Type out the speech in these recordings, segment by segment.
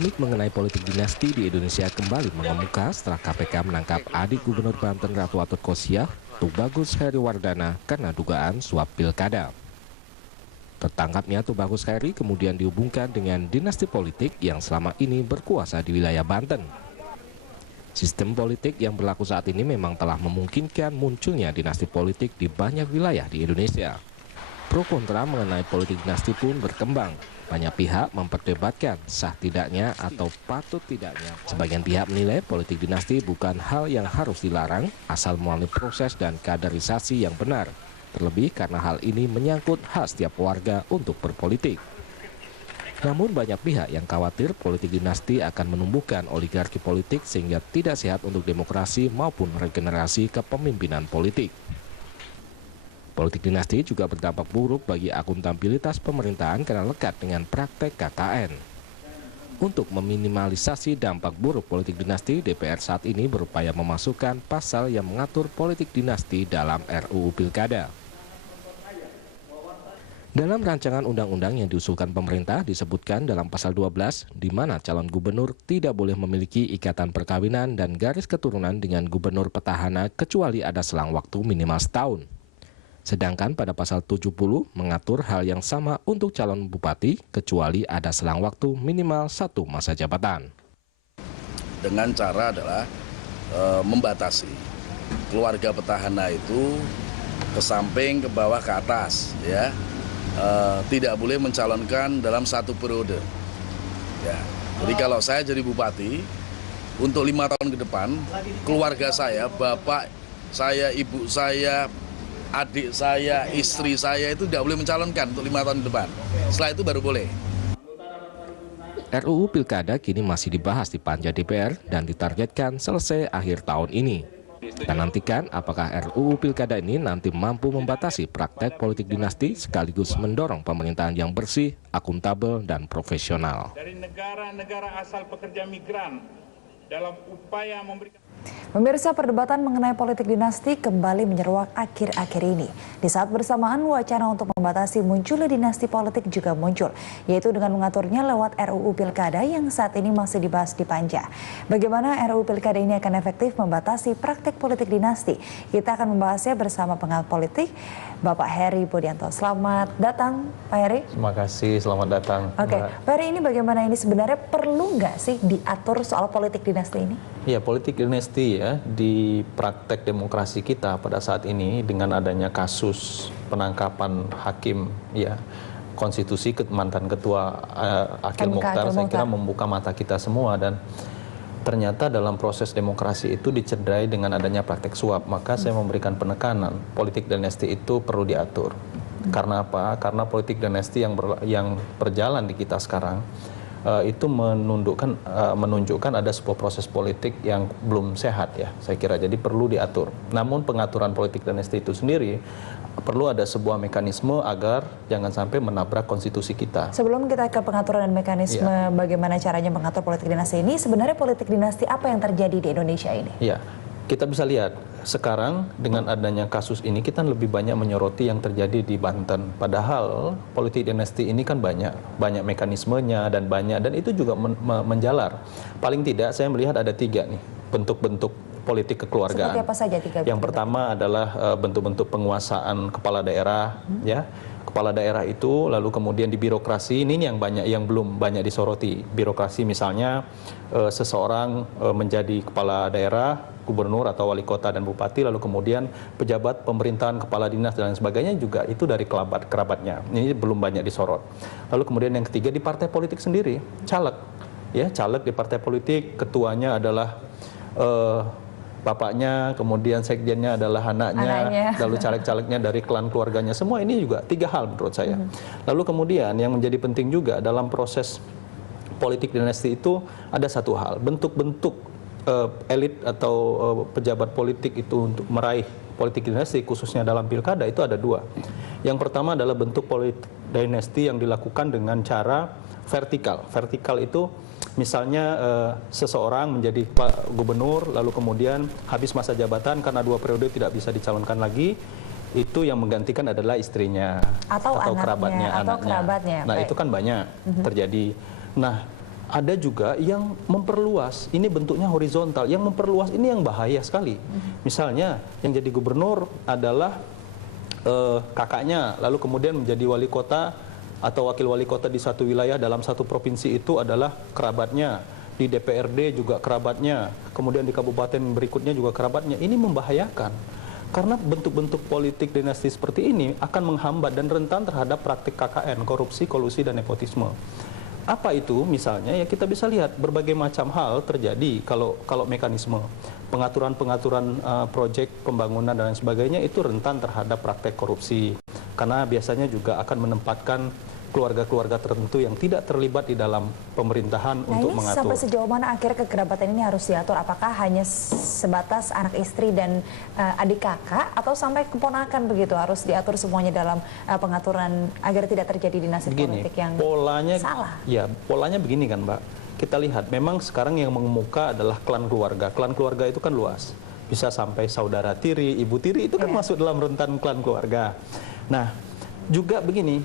Polemik mengenai politik dinasti di Indonesia kembali mengemuka setelah KPK menangkap adik Gubernur Banten Ratu Atut Khosyah, Tubagus Heriwardana, karena dugaan suap pilkada. Tertangkapnya Tubagus Heri kemudian dihubungkan dengan dinasti politik yang selama ini berkuasa di wilayah Banten. Sistem politik yang berlaku saat ini memang telah memungkinkan munculnya dinasti politik di banyak wilayah di Indonesia. Pro kontra mengenai politik dinasti pun berkembang. Banyak pihak memperdebatkan sah tidaknya atau patut tidaknya. Sebagian pihak menilai politik dinasti bukan hal yang harus dilarang asal melalui proses dan kaderisasi yang benar. Terlebih karena hal ini menyangkut hak setiap warga untuk berpolitik. Namun banyak pihak yang khawatir politik dinasti akan menumbuhkan oligarki politik sehingga tidak sehat untuk demokrasi maupun regenerasi kepemimpinan politik. Politik dinasti juga berdampak buruk bagi akuntabilitas pemerintahan karena lekat dengan praktek KKN. Untuk meminimalisasi dampak buruk politik dinasti, DPR saat ini berupaya memasukkan pasal yang mengatur politik dinasti dalam RUU Pilkada. Dalam rancangan undang-undang yang diusulkan pemerintah disebutkan dalam pasal 12, di mana calon gubernur tidak boleh memiliki ikatan perkawinan dan garis keturunan dengan gubernur petahana kecuali ada selang waktu minimal setahun. Sedangkan pada pasal 70 mengatur hal yang sama untuk calon bupati kecuali ada selang waktu minimal 1 masa jabatan. Dengan cara adalah membatasi keluarga petahana itu ke samping, ke bawah, ke atas, ya. Tidak boleh mencalonkan dalam satu periode. Ya. Jadi kalau saya jadi bupati, untuk 5 tahun ke depan, keluarga saya, bapak saya, ibu saya, adik saya, istri saya itu tidak boleh mencalonkan untuk 5 tahun ke depan. Setelah itu baru boleh. RUU Pilkada kini masih dibahas di Panja DPR dan ditargetkan selesai akhir tahun ini. Kita nantikan apakah RUU Pilkada ini nanti mampu membatasi praktek politik dinasti sekaligus mendorong pemerintahan yang bersih, akuntabel, dan profesional. Dari negara-negara asal pekerja migran dalam upaya memberikan... Pemirsa, perdebatan mengenai politik dinasti kembali menyeruak akhir-akhir ini. Di saat bersamaan, wacana untuk membatasi munculnya dinasti politik juga muncul, yaitu dengan mengaturnya lewat RUU Pilkada yang saat ini masih dibahas di Panja. Bagaimana RUU Pilkada ini akan efektif membatasi praktik politik dinasti? Kita akan membahasnya bersama pengamat politik, Bapak Heri Budianto. Selamat datang, Pak Heri. Terima kasih, selamat datang. Oke, Pak Heri, ini bagaimana ini sebenarnya perlu nggak sih diatur soal politik dinasti ini? Ya, politik dinasti ya di praktek demokrasi kita pada saat ini dengan adanya kasus penangkapan hakim ya konstitusi mantan ketua Akhil Mukhtar, saya kira membuka mata kita semua dan ternyata dalam proses demokrasi itu dicederai dengan adanya praktek suap. Maka saya memberikan penekanan politik dinasti itu perlu diatur. Karena apa? Karena politik dinasti yang berjalan di kita sekarang itu menunjukkan ada sebuah proses politik yang belum sehat ya, saya kira. Jadi perlu diatur. Namun pengaturan politik dinasti itu sendiri perlu ada sebuah mekanisme agar jangan sampai menabrak konstitusi kita. Sebelum kita ke pengaturan dan mekanisme bagaimana caranya mengatur politik dinasti ini, sebenarnya politik dinasti apa yang terjadi di Indonesia ini? Ya, kita bisa lihat sekarang dengan adanya kasus ini kita lebih banyak menyoroti yang terjadi di Banten. Padahal politik dinasti ini kan banyak mekanismenya dan itu juga menjalar. Paling tidak saya melihat ada 3 nih bentuk-bentuk politik kekeluargaan. Seperti apa saja 3? Yang pertama adalah bentuk-bentuk penguasaan kepala daerah, ya. Kepala daerah itu lalu kemudian di birokrasi ini yang belum banyak disoroti. Birokrasi misalnya seseorang menjadi kepala daerah, gubernur atau wali kota dan bupati, lalu kemudian pejabat pemerintahan, kepala dinas dan lain sebagainya juga itu dari kerabatnya. Ini belum banyak disorot. Lalu kemudian yang ketiga di partai politik sendiri, caleg. Ya, caleg di partai politik, ketuanya adalah bapaknya, kemudian sekjennya adalah anaknya, lalu caleg-calegnya dari klan keluarganya. Semua ini juga 3 hal menurut saya. Lalu kemudian yang menjadi penting juga dalam proses politik dinasti itu ada 1 hal, bentuk-bentuk elit atau pejabat politik itu untuk meraih politik dinasti khususnya dalam pilkada itu ada 2. Yang pertama adalah bentuk politik dinasti yang dilakukan dengan cara vertikal. Vertikal itu misalnya seseorang menjadi gubernur lalu kemudian habis masa jabatan karena 2 periode tidak bisa dicalonkan lagi, itu yang menggantikan adalah istrinya atau kerabatnya, anaknya. Nah, itu kan banyak terjadi. Nah, ada juga yang memperluas, ini bentuknya horizontal, yang memperluas ini yang bahaya sekali. Misalnya yang jadi gubernur adalah kakaknya, lalu kemudian menjadi wali kota atau wakil wali kota di satu wilayah dalam satu provinsi itu adalah kerabatnya, di DPRD juga kerabatnya, kemudian di kabupaten berikutnya juga kerabatnya. Ini membahayakan, karena bentuk-bentuk politik dinasti seperti ini akan menghambat dan rentan terhadap praktik KKN, korupsi, kolusi, dan nepotisme. Apa itu? Misalnya ya kita bisa lihat berbagai macam hal terjadi kalau mekanisme pengaturan-pengaturan proyek pembangunan dan lain sebagainya itu rentan terhadap praktek korupsi, karena biasanya juga akan menempatkan keluarga-keluarga tertentu yang tidak terlibat di dalam pemerintahan untuk mengatur. Sampai sejauh mana akhirnya kekerabatan ini harus diatur? Apakah hanya sebatas anak istri dan adik kakak, atau sampai keponakan begitu harus diatur semuanya dalam pengaturan agar tidak terjadi dinasti politik yang salah? Ya, polanya begini kan, Mbak. Kita lihat, memang sekarang yang mengemuka adalah klan keluarga. Klan keluarga itu kan luas. Bisa sampai saudara tiri, ibu tiri, itu kan masuk dalam rentan klan keluarga. Nah, juga begini,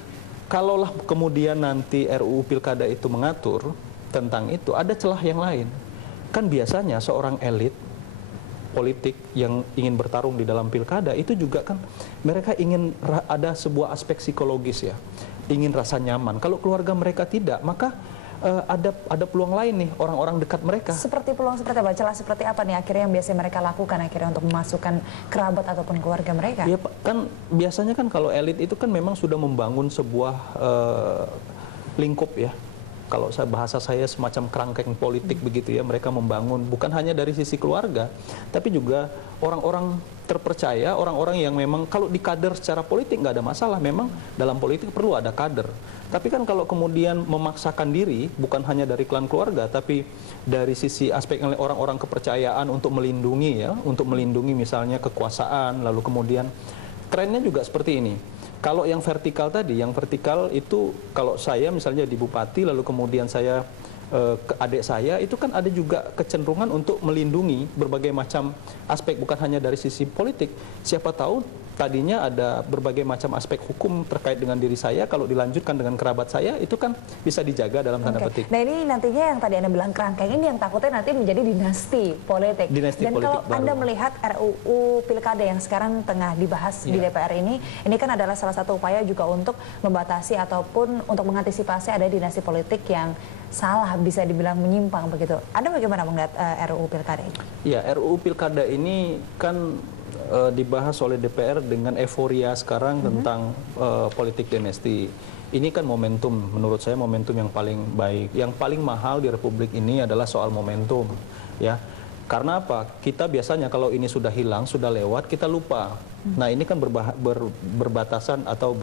kalaulah kemudian nanti RUU Pilkada itu mengatur tentang itu, ada celah yang lain. Kan biasanya seorang elit politik yang ingin bertarung di dalam pilkada itu juga kan mereka ingin ada sebuah aspek psikologis ya, ingin rasa nyaman. Kalau keluarga mereka tidak, maka ada peluang lain nih, orang-orang dekat mereka. Seperti peluang seperti apa? Celah seperti apa nih akhirnya yang biasanya mereka lakukan akhirnya untuk memasukkan kerabat ataupun keluarga mereka? Ya kan biasanya kan kalau elit itu kan memang sudah membangun sebuah lingkup ya. Kalau bahasa saya semacam kerangkeng politik begitu ya, mereka membangun bukan hanya dari sisi keluarga, tapi juga orang-orang terpercaya, orang-orang yang memang kalau di kader secara politik nggak ada masalah, memang dalam politik perlu ada kader. Tapi kan kalau kemudian memaksakan diri, bukan hanya dari klan keluarga, tapi dari sisi aspek orang-orang kepercayaan untuk melindungi ya, untuk melindungi misalnya kekuasaan, lalu kemudian trennya juga seperti ini. Kalau yang vertikal tadi, yang vertikal itu kalau saya misalnya di bupati, lalu kemudian saya ke adik saya, itu kan ada juga kecenderungan untuk melindungi berbagai macam aspek, bukan hanya dari sisi politik. Siapa tahu tadinya ada berbagai macam aspek hukum terkait dengan diri saya, kalau dilanjutkan dengan kerabat saya, itu kan bisa dijaga dalam tanda petik. Nah ini nantinya yang tadi Anda bilang kerangkeng ini yang takutnya nanti menjadi dinasti politik. Dan kalau Anda melihat RUU Pilkada yang sekarang tengah dibahas di DPR ini kan adalah salah satu upaya juga untuk membatasi ataupun untuk mengantisipasi ada dinasti politik yang salah, bisa dibilang menyimpang begitu. Anda bagaimana melihat RUU Pilkada ini? Ya, RUU Pilkada ini kan dibahas oleh DPR dengan euforia sekarang tentang politik dinasti. Ini kan momentum, menurut saya momentum yang paling baik. Yang paling mahal di Republik ini adalah soal momentum, ya. Karena apa? Kita biasanya kalau ini sudah hilang, sudah lewat, kita lupa. Nah ini kan berbatasan atau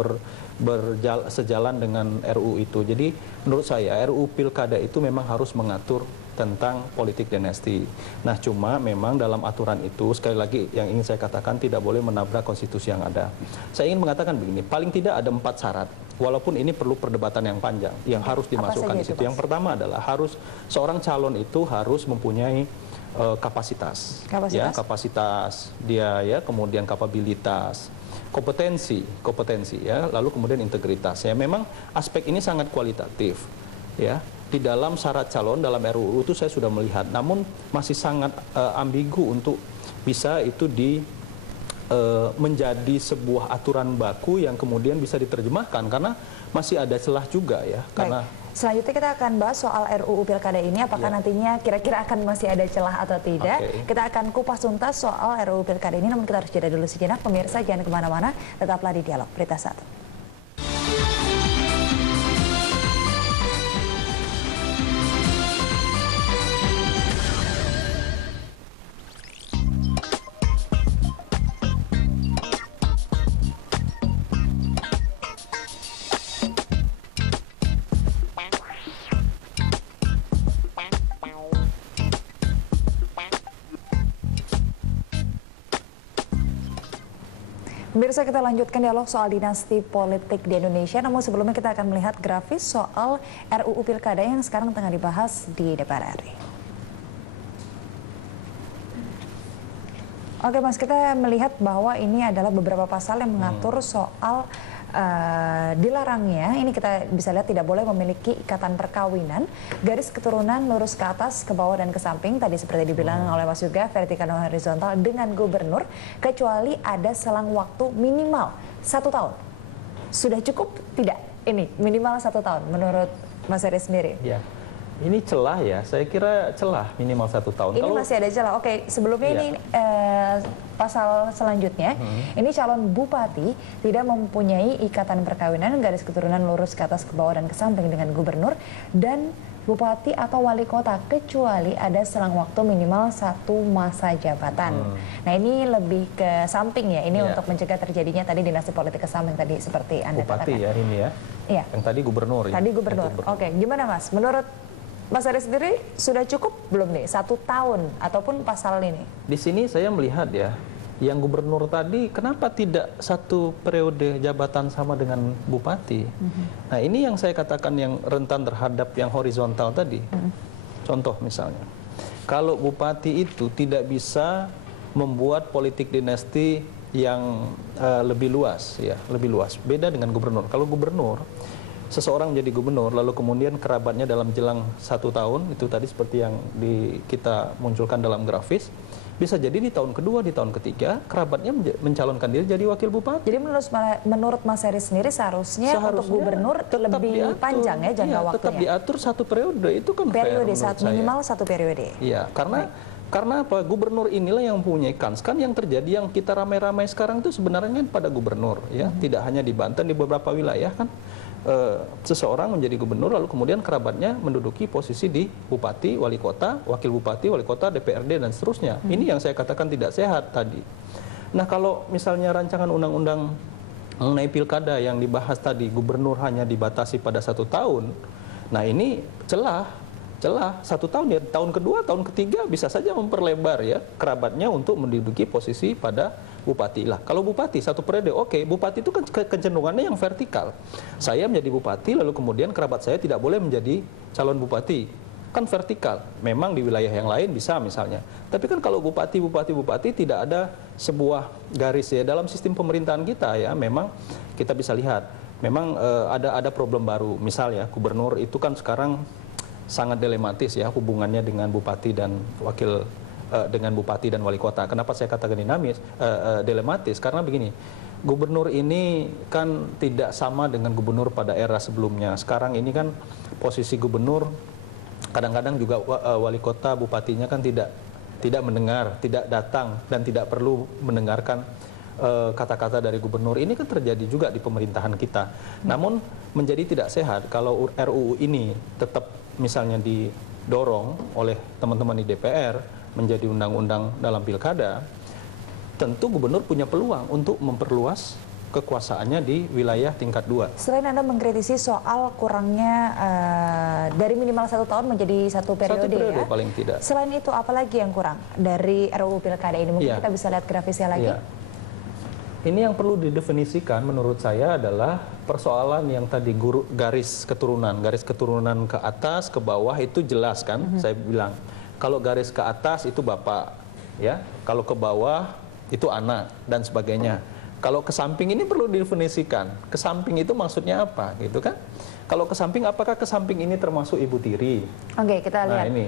sejalan dengan RUU itu. Jadi menurut saya RUU Pilkada itu memang harus mengatur tentang politik dinasti. Nah cuma memang dalam aturan itu, sekali lagi yang ingin saya katakan, tidak boleh menabrak konstitusi yang ada. Saya ingin mengatakan begini, paling tidak ada 4 syarat. Walaupun ini perlu perdebatan yang panjang, yang harus dimasukkan di situ. Yang pertama adalah harus seorang calon itu harus mempunyai kapasitas dia ya, kemudian kapabilitas, kompetensi ya, lalu kemudian integritas ya. Memang aspek ini sangat kualitatif ya. Di dalam syarat calon dalam RUU itu saya sudah melihat, namun masih sangat ambigu untuk bisa itu menjadi sebuah aturan baku yang kemudian bisa diterjemahkan, karena masih ada celah juga ya. Karena selanjutnya kita akan bahas soal RUU Pilkada ini, apakah nantinya kira-kira akan masih ada celah atau tidak. Kita akan kupas tuntas soal RUU Pilkada ini, namun kita harus jeda dulu sejenak. Pemirsa jangan kemana-mana, tetaplah di Dialog Berita 1. Pemirsa, kita lanjutkan dialog soal dinasti politik di Indonesia. Namun sebelumnya kita akan melihat grafis soal RUU Pilkada yang sekarang tengah dibahas di DPR RI. Oke Mas, kita melihat bahwa ini adalah beberapa pasal yang mengatur soal dilarangnya, ini kita bisa lihat tidak boleh memiliki ikatan perkawinan, garis keturunan lurus ke atas, ke bawah, dan ke samping, tadi seperti dibilang oleh Mas Yoga, vertikal dan horizontal dengan gubernur, kecuali ada selang waktu minimal 1 tahun. Sudah cukup tidak ini minimal 1 tahun menurut Mas Heri sendiri? Ya. Ini celah ya, saya kira celah minimal 1 tahun. Ini masih ada celah. Oke, sebelumnya ini pasal selanjutnya, ini calon bupati tidak mempunyai ikatan perkawinan, garis keturunan lurus ke atas, ke bawah, dan ke samping dengan gubernur dan bupati atau wali kota, kecuali ada selang waktu minimal 1 masa jabatan. Nah, ini lebih ke samping ya, ini untuk mencegah terjadinya tadi dinasti politik ke samping tadi seperti Anda bupati katakan. Ya ini ya. Iya. Yang tadi gubernur ya. Tadi gubernur. Oke, gimana Mas? Menurut Mas Heri sendiri sudah cukup belum nih 1 tahun ataupun pasal ini? Di sini saya melihat ya, yang gubernur tadi kenapa tidak 1 periode jabatan sama dengan bupati? Nah, ini yang saya katakan yang rentan terhadap yang horizontal tadi. Contoh misalnya, kalau bupati itu tidak bisa membuat politik dinasti yang lebih luas ya, lebih luas. Beda dengan gubernur. Kalau gubernur, seseorang menjadi gubernur lalu kemudian kerabatnya dalam jelang 1 tahun, itu tadi seperti yang kita munculkan dalam grafis, bisa jadi di tahun kedua, di tahun ketiga kerabatnya mencalonkan diri jadi wakil bupati. Jadi menurut Mas Heri sendiri seharusnya untuk gubernur lebih panjang ya jangka waktunya. Tetap diatur 1 periode, itu kan periode fair minimal 1 periode. Iya, karena apa? Gubernur inilah yang punya kans. Kan yang terjadi yang kita ramai-ramai sekarang itu sebenarnya pada gubernur ya, tidak hanya di Banten, di beberapa wilayah kan. Seseorang menjadi gubernur lalu kemudian kerabatnya menduduki posisi di bupati, wali kota, wakil bupati, wali kota, DPRD dan seterusnya. Ini yang saya katakan tidak sehat tadi. Nah, kalau misalnya rancangan undang-undang mengenai pilkada yang dibahas tadi gubernur hanya dibatasi pada 1 tahun, nah ini celah 1 tahun ya, tahun kedua, tahun ketiga bisa saja memperlebar ya kerabatnya untuk menduduki posisi pada bupati lah. Kalau bupati 1 periode, oke, bupati itu kan kecenderungannya yang vertikal. Saya menjadi bupati, lalu kemudian kerabat saya tidak boleh menjadi calon bupati. Kan vertikal. Memang di wilayah yang lain bisa misalnya. Tapi kan kalau bupati tidak ada sebuah garis ya dalam sistem pemerintahan kita ya. Memang kita bisa lihat, memang ada problem baru. Misalnya gubernur itu kan sekarang sangat dilematis ya hubungannya dengan bupati dan wakil dengan bupati dan wali kota. Kenapa saya katakan dinamis, dilematis? Karena begini, gubernur ini kan tidak sama dengan gubernur pada era sebelumnya. Sekarang ini kan posisi gubernur, kadang-kadang juga wali kota, bupatinya kan tidak mendengar, tidak datang, dan tidak perlu mendengarkan kata-kata dari gubernur. Ini kan terjadi juga di pemerintahan kita. Namun menjadi tidak sehat kalau RUU ini tetap misalnya didorong oleh teman-teman di DPR menjadi undang-undang dalam pilkada, tentu gubernur punya peluang untuk memperluas kekuasaannya di wilayah tingkat 2. Selain Anda mengkritisi soal kurangnya dari minimal 1 tahun menjadi 1 periode, 1 periode ya, paling tidak. Selain itu apalagi yang kurang dari RUU Pilkada ini? Mungkin kita bisa lihat grafisnya lagi. Ini yang perlu didefinisikan menurut saya adalah persoalan yang tadi garis keturunan ke atas, ke bawah itu jelas kan, saya bilang. Kalau garis ke atas itu bapak, ya. Kalau ke bawah itu anak dan sebagainya. Kalau ke samping ini perlu didefinisikan. Ke samping itu maksudnya apa, gitu kan? Kalau ke samping, apakah ke samping ini termasuk ibu tiri? Oke, kita lihat. Nah ini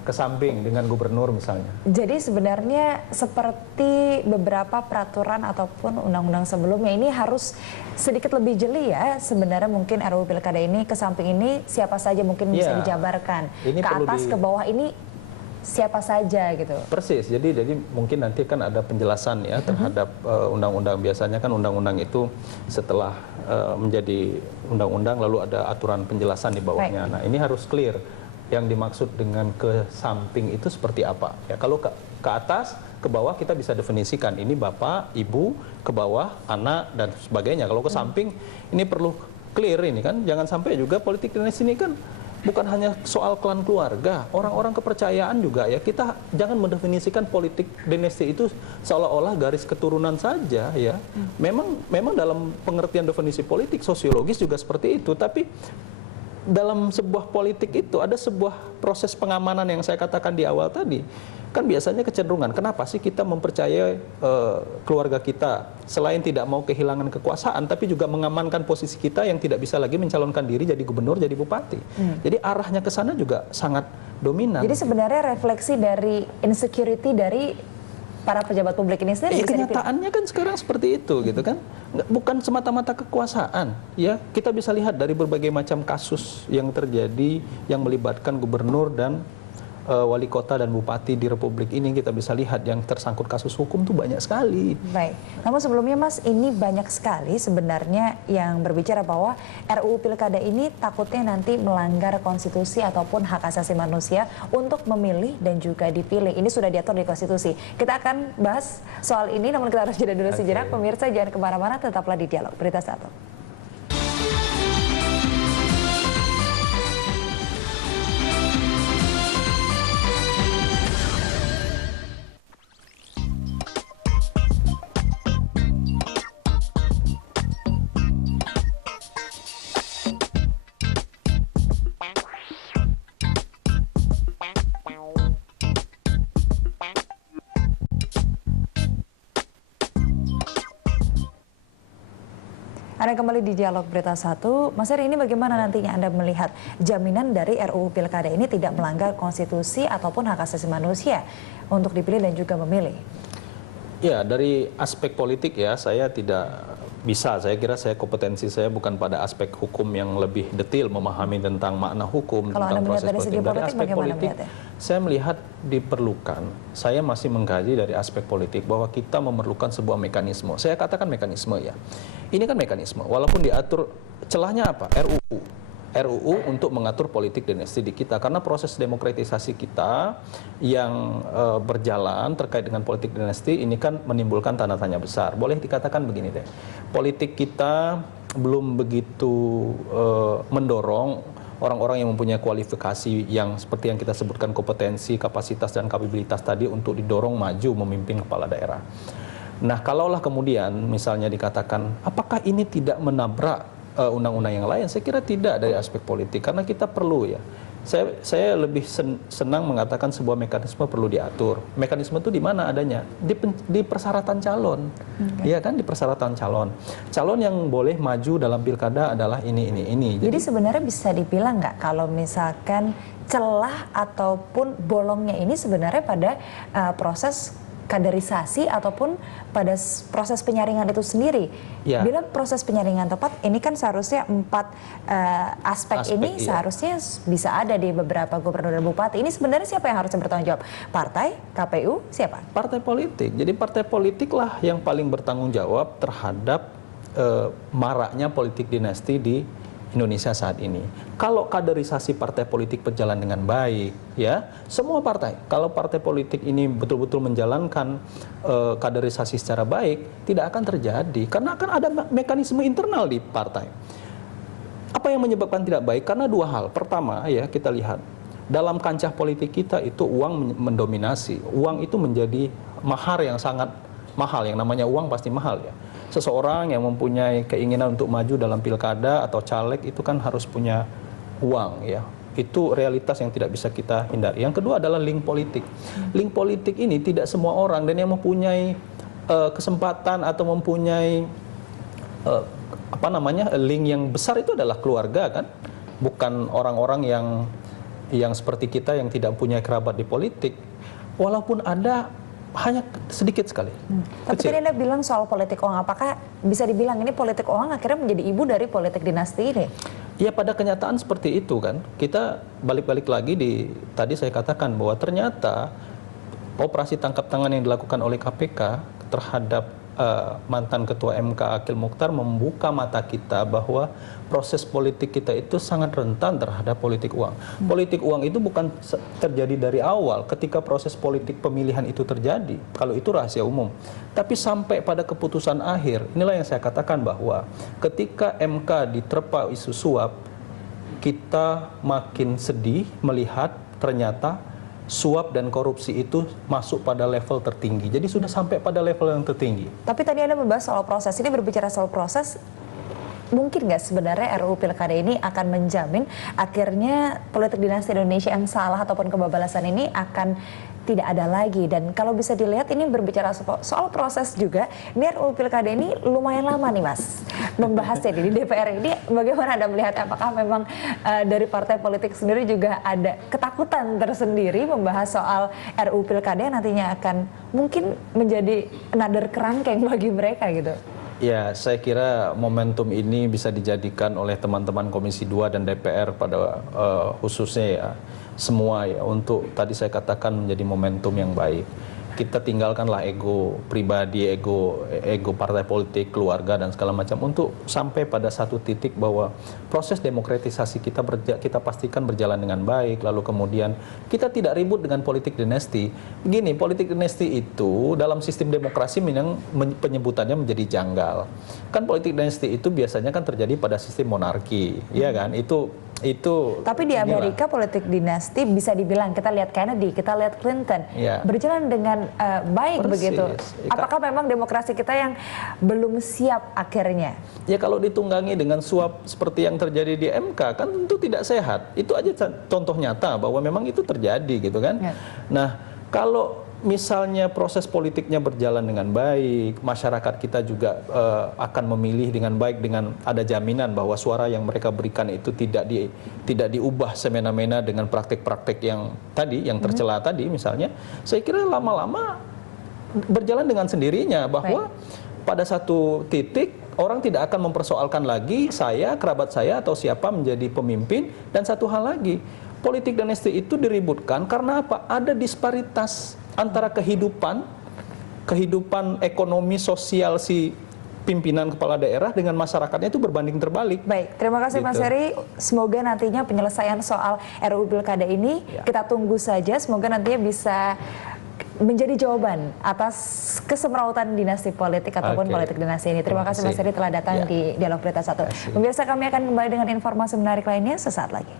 ke samping dengan gubernur misalnya. Jadi sebenarnya seperti beberapa peraturan ataupun undang-undang sebelumnya ini harus sedikit lebih jeli ya. Sebenarnya mungkin RUU Pilkada ini ke samping ini siapa saja mungkin bisa dijabarkan. Ke atas, ke bawah ini siapa saja gitu. Persis. Jadi mungkin nanti kan ada penjelasan ya terhadap undang-undang. Biasanya kan undang-undang itu setelah menjadi undang-undang lalu ada aturan penjelasan di bawahnya. Nah, ini harus clear yang dimaksud dengan ke samping itu seperti apa. Ya, kalau ke atas, ke bawah kita bisa definisikan ini bapak, ibu, ke bawah anak dan sebagainya. Kalau ke samping ini perlu clear ini kan. Jangan sampai juga politik dinasti ini kan bukan hanya soal klan keluarga, orang-orang kepercayaan juga ya. Kita jangan mendefinisikan politik dinasti itu seolah-olah garis keturunan saja ya. Memang dalam pengertian definisi politik sosiologis juga seperti itu, tapi dalam sebuah politik itu ada sebuah proses pengamanan yang saya katakan di awal tadi. kan biasanya kecenderungan, kenapa sih kita mempercayai keluarga kita selain tidak mau kehilangan kekuasaan, tapi juga mengamankan posisi kita yang tidak bisa lagi mencalonkan diri jadi gubernur, jadi bupati. Jadi arahnya ke sana juga sangat dominan. Jadi sebenarnya refleksi dari insecurity dari para pejabat publik ini sendiri. Kenyataannya kan sekarang seperti itu gitu kan, bukan semata-mata kekuasaan ya. Kita bisa lihat dari berbagai macam kasus yang terjadi yang melibatkan gubernur dan wali kota dan bupati di Republik ini, kita bisa lihat yang tersangkut kasus hukum tuh banyak sekali. Baik, namun sebelumnya Mas, ini banyak sekali sebenarnya yang berbicara bahwa RUU Pilkada ini takutnya nanti melanggar konstitusi ataupun hak asasi manusia untuk memilih dan juga dipilih. Ini sudah diatur di konstitusi. Kita akan bahas soal ini, namun kita harus jeda dulu sejenak. Pemirsa jangan kemana-mana, tetaplah di Dialog Berita 1. Anda kembali di Dialog Berita 1. Mas Heri, ini bagaimana nantinya Anda melihat jaminan dari RUU Pilkada ini tidak melanggar konstitusi ataupun hak asasi manusia untuk dipilih dan juga memilih? Ya, dari aspek politik ya, saya tidak bisa. Saya kira kompetensi saya bukan pada aspek hukum yang lebih detail memahami tentang makna hukum, kalau tentang Anda proses dari politik. segi Dari aspek politik, melihatnya? saya melihat diperlukan. Saya masih mengkaji dari aspek politik bahwa kita memerlukan sebuah mekanisme. Saya katakan mekanisme ya. Ini kan mekanisme, walaupun diatur celahnya apa? RUU untuk mengatur politik dinasti di kita, karena proses demokratisasi kita yang berjalan terkait dengan politik dinasti ini kan menimbulkan tanda tanya besar. Boleh dikatakan begini deh, politik kita belum begitu mendorong orang-orang yang mempunyai kualifikasi yang seperti yang kita sebutkan kompetensi, kapasitas dan kapabilitas tadi untuk didorong maju memimpin kepala daerah. Nah, kalaulah kemudian misalnya dikatakan apakah ini tidak menabrak undang-undang yang lain, saya kira tidak dari aspek politik, karena kita perlu ya. Saya lebih senang mengatakan sebuah mekanisme perlu diatur. Mekanisme itu di mana adanya? Di persyaratan calon, ya kan, di persyaratan calon. Calon yang boleh maju dalam pilkada adalah ini. Jadi sebenarnya bisa dibilang nggak kalau misalkan celah ataupun bolongnya ini sebenarnya pada proses kaderisasi ataupun pada proses penyaringan itu sendiri. Ya. Bila proses penyaringan tepat, ini kan seharusnya 4 aspek ini seharusnya bisa ada di beberapa gubernur dan bupati. Ini sebenarnya siapa yang harusnya bertanggung jawab? Partai, KPU, siapa? Partai politik. Jadi partai politik lah yang paling bertanggung jawab terhadap maraknya politik dinasti di Indonesia saat ini. Kalau kaderisasi partai politik berjalan dengan baik, ya, semua partai, kalau partai politik ini betul-betul menjalankan kaderisasi secara baik, tidak akan terjadi, karena akan ada mekanisme internal di partai. Apa yang menyebabkan tidak baik? Karena dua hal. Pertama, ya, kita lihat dalam kancah politik kita itu uang mendominasi. Uang itu menjadi mahar yang sangat mahal. Yang namanya uang pasti mahal ya. Seseorang yang mempunyai keinginan untuk maju dalam pilkada atau caleg itu kan harus punya uang ya. Itu realitas yang tidak bisa kita hindari. Yang kedua adalah link politik. Link politik ini tidak semua orang, dan yang mempunyai kesempatan atau mempunyai link yang besar itu adalah keluarga kan. Bukan orang-orang yang seperti kita yang tidak punya kerabat di politik. Walaupun ada, hanya sedikit sekali. Tapi tadi Anda bilang soal politik uang, apakah bisa dibilang ini politik uang akhirnya menjadi ibu dari politik dinasti ini? Ya, pada kenyataan seperti itu kan. Kita balik-balik lagi tadi saya katakan bahwa ternyata operasi tangkap tangan yang dilakukan oleh KPK terhadap mantan Ketua MK Akil Mukhtar membuka mata kita bahwa proses politik kita itu sangat rentan terhadap politik uang. Politik uang itu bukan terjadi dari awal ketika proses politik pemilihan itu terjadi. Kalau itu rahasia umum. Tapi sampai pada keputusan akhir, inilah yang saya katakan bahwa ketika MK diterpa isu suap, kita makin sedih melihat ternyata suap dan korupsi itu masuk pada level tertinggi. Jadi sudah sampai pada level yang tertinggi. Tapi tadi Anda membahas soal proses. Ini berbicara soal proses, mungkin nggak sebenarnya RUU Pilkada ini akan menjamin akhirnya politik dinasti Indonesia yang salah ataupun kebabalasan ini akan tidak ada lagi. Dan kalau bisa dilihat ini berbicara soal proses juga, ini RUU Pilkada ini lumayan lama nih Mas membahasnya di DPR ini. Bagaimana Anda melihat, apakah memang dari partai politik sendiri juga ada ketakutan tersendiri membahas soal RUU Pilkada yang nantinya akan mungkin menjadi another kerangkeng bagi mereka gitu? Ya, saya kira momentum ini bisa dijadikan oleh teman-teman Komisi 2 dan DPR pada khususnya ya, semua ya, untuk tadi saya katakan menjadi momentum yang baik. Kita tinggalkanlah ego pribadi, ego partai politik, keluarga dan segala macam untuk sampai pada satu titik bahwa proses demokratisasi kita pastikan berjalan dengan baik, lalu kemudian kita tidak ribut dengan politik dinasti. Begini, politik dinasti itu dalam sistem demokrasi memang penyebutannya menjadi janggal. Kan politik dinasti itu biasanya kan terjadi pada sistem monarki, ya kan? Itu tapi di Amerika politik dinasti bisa dibilang, kita lihat Kennedy, kita lihat Clinton, ya, berjalan dengan baik. Persis. Begitu. Apakah memang demokrasi kita yang belum siap akhirnya? Ya, kalau ditunggangi dengan suap seperti yang terjadi di MK kan tentu tidak sehat. Itu aja contoh nyata bahwa memang itu terjadi gitu kan. Ya. Nah, kalau misalnya proses politiknya berjalan dengan baik, masyarakat kita juga akan memilih dengan baik, dengan ada jaminan bahwa suara yang mereka berikan itu tidak diubah semena-mena dengan praktek-praktek yang tadi, yang tercela tadi misalnya. Saya kira lama-lama berjalan dengan sendirinya bahwa pada satu titik orang tidak akan mempersoalkan lagi saya, kerabat saya atau siapa menjadi pemimpin. Dan satu hal lagi, politik dinasti itu diributkan karena apa? Ada disparitas antara kehidupan ekonomi sosial si pimpinan kepala daerah dengan masyarakatnya itu berbanding terbalik. Baik, terima kasih Mas Heri. Semoga nantinya penyelesaian soal RUU Pilkada ini kita tunggu saja. Semoga nantinya bisa menjadi jawaban atas kesemrautan dinasti politik ataupun politik dinasti ini. Terima kasih Mas Heri telah datang di Dialog Berita 1. Pemirsa, kami akan kembali dengan informasi menarik lainnya sesaat lagi.